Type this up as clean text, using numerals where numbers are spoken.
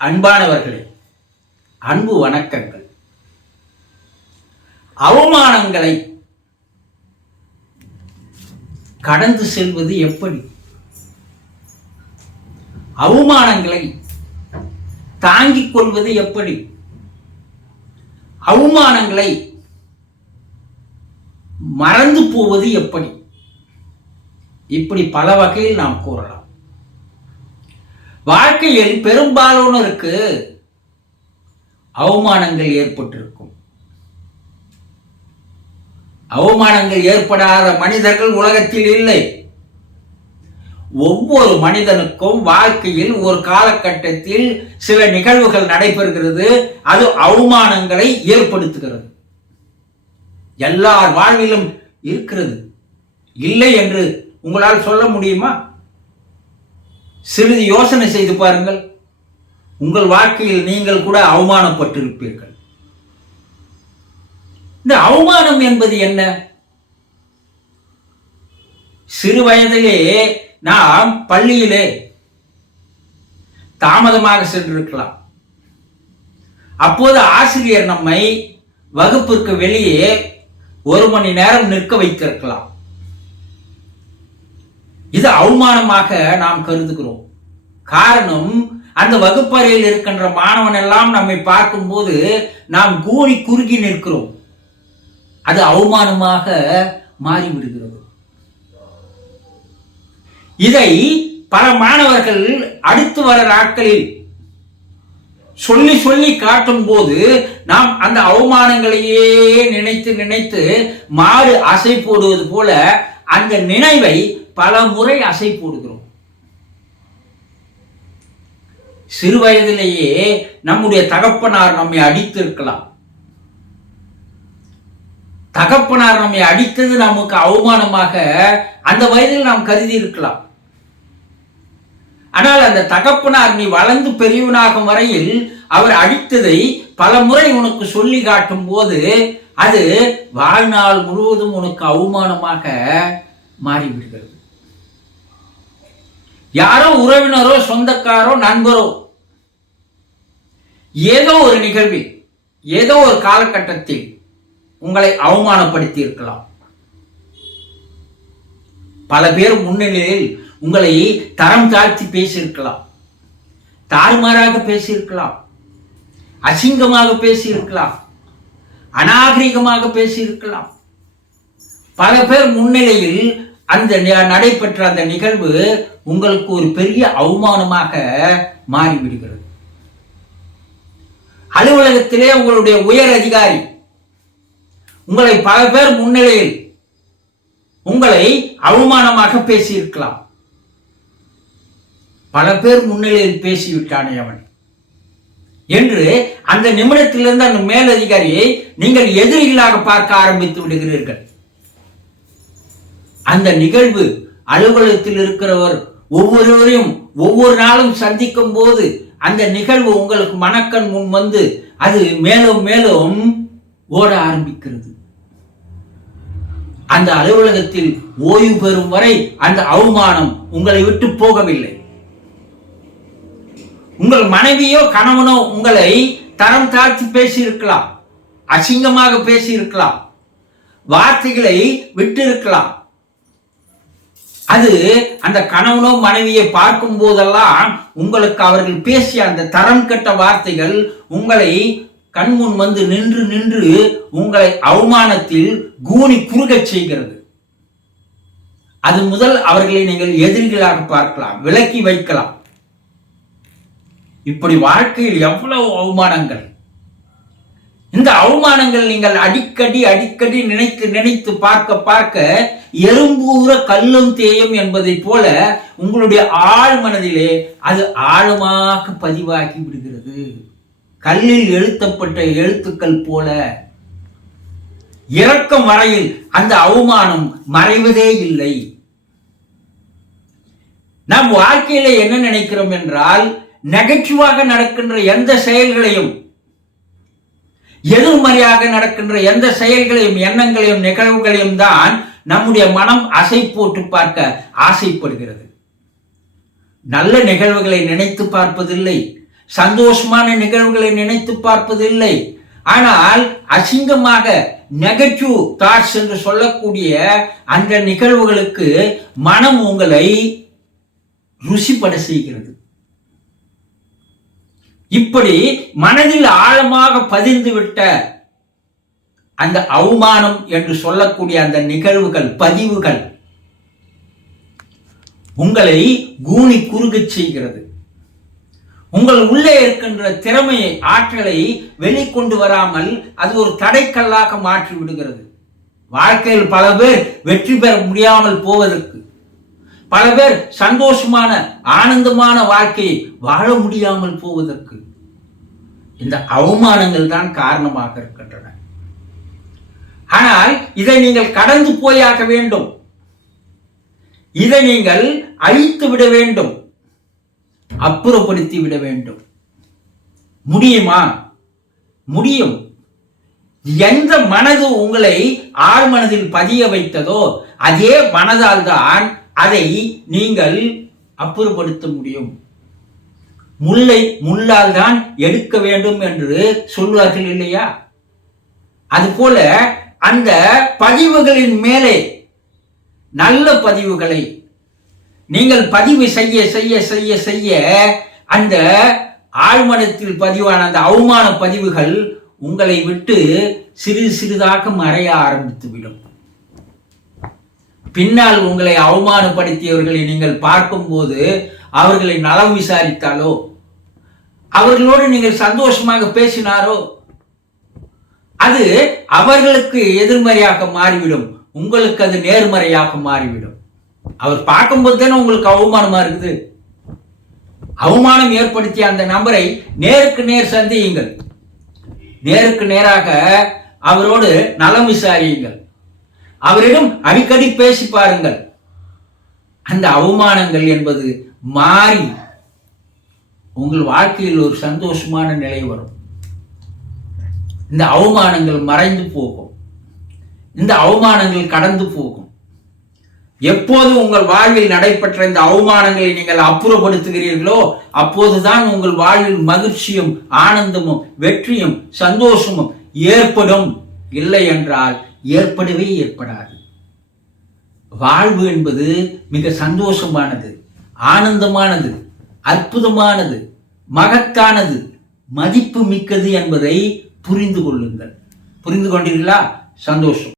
அன்பானவர்களே, அன்பு வணக்கங்கள். அவமானங்களை கடந்து செல்வது எப்படி? அவமானங்களை தாங்கிக் கொள்வது எப்படி? அவமானங்களை மறந்து போவது எப்படி? இப்படி பல வகையில் நாம் கூறலாம். வாழ்க்கையில் பெரும்பாலானோருக்கு அவமானங்கள் ஏற்பட்டிருக்கும். அவமானங்கள் ஏற்படாத மனிதர்கள் உலகத்தில் இல்லை. ஒவ்வொரு மனிதனுக்கும் வாழ்க்கையில் ஒரு காலகட்டத்தில் சில நிகழ்வுகள் நடைபெறுகிறது. அது அவமானங்களை ஏற்படுத்துகிறது. எல்லார் வாழ்விலும் இருக்கிறது. இல்லை என்று உங்களால் சொல்ல முடியுமா? சிறிது யோசனை செய்து பாருங்கள். உங்கள் வாழ்க்கையில் நீங்கள் கூட அவமானப்பட்டிருப்பீர்கள். இந்த அவமானம் என்பது என்ன? சிறு வயதிலே நாம் பள்ளியிலே தாமதமாக சென்றிருக்கலாம். அப்போது ஆசிரியர் நம்மை வகுப்பிற்கு வெளியே 1 மணி நேரம் நிற்க வைத்திருக்கலாம். இது அவமானமாக நாம் கருதுகிறோம். காரணம், அந்த வகுப்பறையில் இருக்கின்ற மாணவன் எல்லாம் நம்மை பார்க்கும்போது நாம் கூடி குறுகி நிற்கிறோம். அது அவமானமாக மாறிவிடுகிறது. இதை பல மாணவர்கள் அடுத்து வர நாட்களில் சொல்லி சொல்லி காட்டும் போது நாம் அந்த அவமானங்களையே நினைத்து நினைத்து மாடு அசை போடுவது போல அந்த நினைவை பல முறை அசை போடுகிறோம். சிறு வயதிலேயே நம்முடைய தகப்பனார் நம்மை அடித்திருக்கலாம். தகப்பனார் நம்மை அடித்தது நமக்கு அவமானமாக அந்த வயதில் நாம் கருதி இருக்கலாம். ஆனால் அந்த தகப்பனார் நீ வளர்ந்து பெரியவனாகும் வரையில் அவர் அடித்ததை பல முறை உனக்கு சொல்லி காட்டும் போது அது வாழ்நாள் முழுவதும் உனக்கு அவமானமாக மாறிவிடுகிறது. யாரோ உறவினரோ சொந்தக்காரோ நண்பரோ ஏதோ ஒரு நிகழ்வில் ஏதோ ஒரு காலகட்டத்தில் உங்களை அவமானப்படுத்தி இருக்கலாம். பல பேர் முன்னிலையில் உங்களை தரம் தாழ்த்தி பேசியிருக்கலாம், தாறுமாறாக பேசியிருக்கலாம், அசிங்கமாக பேசியிருக்கலாம், அநாகரிகமாக பேசியிருக்கலாம். பல பேர் முன்னிலையில் அந்த நடைபெற்ற அந்த நிகழ்வு உங்களுக்கு ஒரு பெரிய அவமானமாக மாறிவிடுகிறது. அலுவலகத்திலே உங்களுடைய உயர் அதிகாரி உங்களை பல பேர் முன்னிலையில் உங்களை அவமானமாக பேசியிருக்கலாம். பல பேர் முன்னிலையில் பேசிவிட்டானே அவன் என்று அந்த நிமிடத்திலிருந்து அந்த மேலதிகாரியை நீங்கள் எதிரிகளாக பார்க்க ஆரம்பித்து விடுகிறீர்கள். அந்த நிகழ்வு அலுவலகத்தில் இருக்கிறவர் ஒவ்வொருவரையும் ஒவ்வொரு நாளும் சந்திக்கும் போது அந்த நிகழ்வு உங்களுக்கு மனக்கண் முன் வந்து அது மேலும் மேலும் ஓட ஆரம்பிக்கிறது. அந்த அலுவலகத்தில் ஓய்வு பெறும் வரை அந்த அவமானம் உங்களை விட்டு போகவில்லை. உங்கள் மனைவியோ கணவனோ உங்களை தரம் தாழ்த்தி பேசியிருக்கலாம், அசிங்கமாக பேசியிருக்கலாம், வார்த்தைகளை விட்டு இருக்கலாம். அது அந்த கணவனோ மனைவியை பார்க்கும் போதெல்லாம் உங்களுக்கு அவர்கள் பேசிய அந்த தரம் கெட்ட வார்த்தைகள் உங்களை கண்முன் வந்து நின்று நின்று உங்களை அவமானத்தில் கூனி குறுகச் செய்கிறது. அது முதல் அவர்களை நீங்கள் எதிரிகளாக பார்க்கலாம், விலக்கி வைக்கலாம். இப்படி வாழ்க்கையில் எவ்வளவு அவமானங்கள். இந்த அவமானங்கள் நீங்கள் அடிக்கடி அடிக்கடி நினைத்து நினைத்து பார்க்க பார்க்க எறும்பூர கல்லும் தேயும் என்பதை போல உங்களுடைய ஆழ் மனதிலே அது ஆழமாக பதிவாகி விடுகிறது. கல்லில் எழுத்தப்பட்ட எழுத்துக்கள் போல இறக்கும் வரையில் அந்த அவமானம் மறைவதே இல்லை. நம் வாழ்க்கையில என்ன நினைக்கிறோம் என்றால், நெகட்டிவாக நடக்கின்ற எந்த செயல்களையும், எதிர்மறையாக நடக்கின்ற எந்த செயல்களையும், எண்ணங்களையும், நிகழ்வுகளையும் தான் நம்முடைய மனம் அசை போட்டு பார்க்க ஆசைப்படுகிறது. நல்ல நிகழ்வுகளை நினைத்து பார்ப்பதில்லை, சந்தோஷமான நிகழ்வுகளை நினைத்து பார்ப்பதில்லை. ஆனால் அசிங்கமாக நெகட்டிவ் தாட்ஸ் என்று சொல்லக்கூடிய அந்த நிகழ்வுகளுக்கு மனம் உங்களை ருசிப்பட செய்கிறது. இப்படி மனதில் ஆழமாக பதிந்துவிட்ட அந்த அவமானம் என்று சொல்லக்கூடிய அந்த நிகழ்வுகள், பதிவுகள் உங்களை கூனி குறுகச் செய்கிறது. உங்கள் உள்ளே இருக்கின்ற திறமையை, ஆற்றலை வெளிக்கொண்டு வராமல் அது ஒரு தடைக்கல்லாக மாற்றி விடுகிறது. வாழ்க்கையில் பல பேர் வெற்றி பெற முடியாமல் போவதற்கு, பல பேர் சந்தோஷமான ஆனந்தமான வாழ்க்கையை வாழ முடியாமல் போவதற்கு இந்த அவமானங்கள் தான் காரணமாக இருக்கின்றன. ஆனால் இதை நீங்கள் கடந்து போயாக வேண்டும். இதை நீங்கள் அழித்து விட வேண்டும், அப்புறப்படுத்தி விட வேண்டும். முடியுமா? முடியும். எந்த மனது உங்களை ஆழ்மனதில் பதிய வைத்ததோ அதே மனதால் தான் அதை நீங்கள் அப்புறப்படுத்த முடியும். முல்லை முள்ளால் தான் எடுக்க வேண்டும் என்று சொல்வார்கள் இல்லையா? அதுபோல அந்த பதிவுகளின் மேலே நல்ல பதிவுகளை நீங்கள் பதிவு செய்ய செய்ய செய்ய செய்ய அந்த ஆழ்மனத்தில் பதிவான அந்த அவமான பதிவுகள் உங்களை விட்டு சிறிது சிறிதாக மறைய ஆரம்பித்துவிடும். பின்னால் உங்களை அவமானப்படுத்தியவர்களை நீங்கள் பார்க்கும்போது அவர்களை நலம் விசாரித்தாலோ, அவர்களோடு நீங்கள் சந்தோஷமாக பேசினாரோ, அது அவர்களுக்கு எதிர்மறையாக மாறிவிடும், உங்களுக்கு அது நேர்மறையாக மாறிவிடும். அவர் பார்க்கும்போது தானே உங்களுக்கு அவமானமா இருக்குது. அவமானம் ஏற்படுத்திய அந்த நபரை நேருக்கு நேர் சந்தியுங்கள். நேருக்கு நேராக அவரோடு நலம் விசாரியுங்கள். அவரிடம் அடிக்கடி பேசி பாருங்கள். அந்த அவமானங்கள் என்பது மாறி உங்கள் வாழ்க்கையில் ஒரு சந்தோஷமான நிலை வரும். இந்த அவமானங்கள் மறைந்து போகும். இந்த அவமானங்கள் கடந்து போகும். எப்போது உங்கள் வாழ்வில் நடைபெற்ற இந்த அவமானங்களை நீங்கள் அப்புறப்படுத்துகிறீர்களோ அப்போதுதான் உங்கள் வாழ்வில் மகிழ்ச்சியும் ஆனந்தமும் வெற்றியும் சந்தோஷமும் ஏற்படும். இல்லை என்றால் ஏற்படவே ஏற்படாது. வாழ்வு என்பது மிக சந்தோஷமானது, ஆனந்தமானது, அற்புதமானது, மகத்தானது, மதிப்பு மிக்கது என்பதை புரிந்து கொள்ளுங்கள். புரிந்து கொண்டீர்களா? சந்தோஷம்.